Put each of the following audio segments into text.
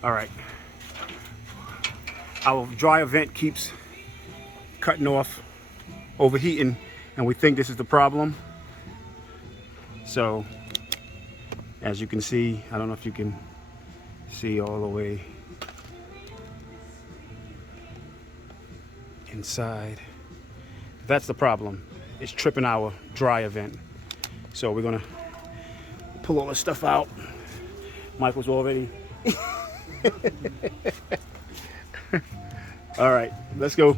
All right. Our dryer vent keeps cutting off, overheating, and we think this is the problem. So, as you can see, I don't know if you can see all the way inside. That's the problem. It's tripping our dryer vent. So we're gonna pull all this stuff out. Michael's already. All right, let's go.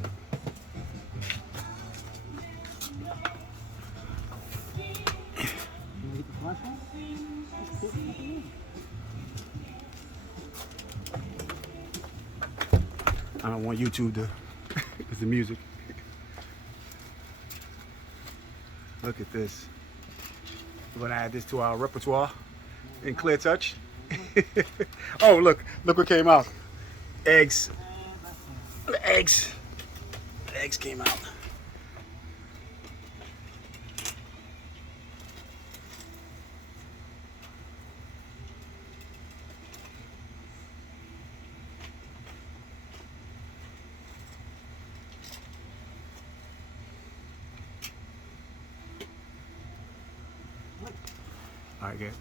I don't want YouTube to, it's the music. Look at this. We're gonna add this to our repertoire in Clear Touch. Oh, look what came out. Eggs. The eggs came out. All right, good.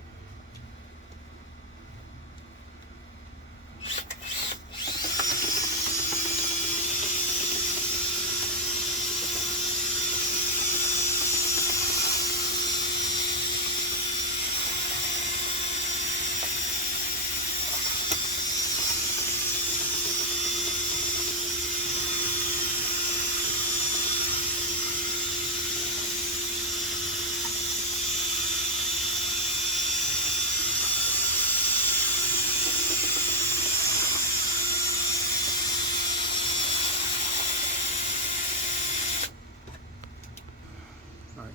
All right.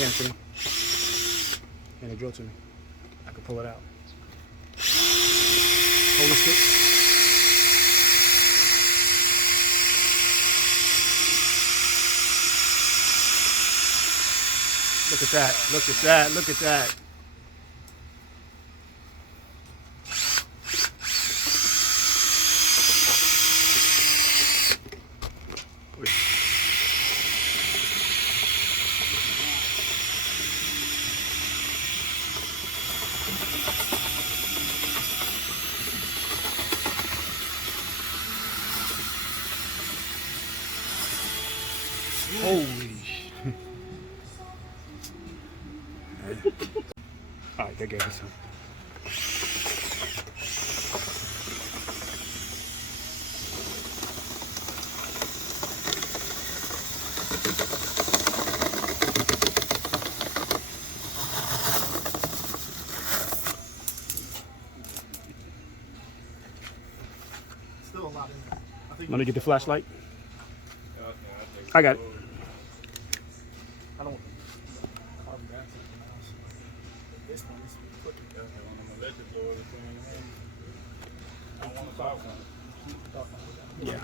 Anthony. And a drill to me. I can pull it out. Hold the stick. Look at that. Look at that. Look at that. Holy shit. All right, that gave us some. Still a lot in there. Want to get the flashlight? I got it. I don't want carbon dioxide in my house. This one is put together. I don't want to talk on it. Yeah.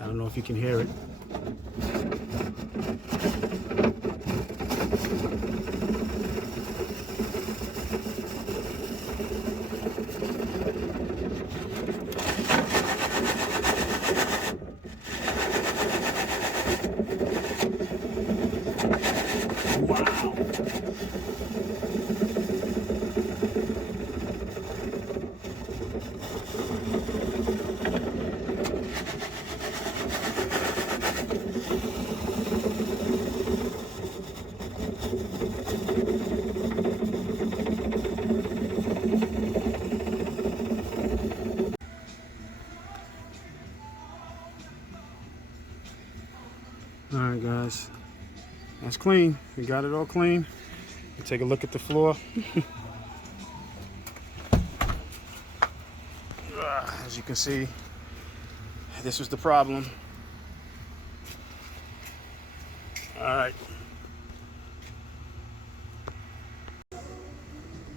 I don't know if you can hear it. Wow. right, guys. That's clean. We got it all clean. Take a look at the floor. As you can see, this was the problem. All right.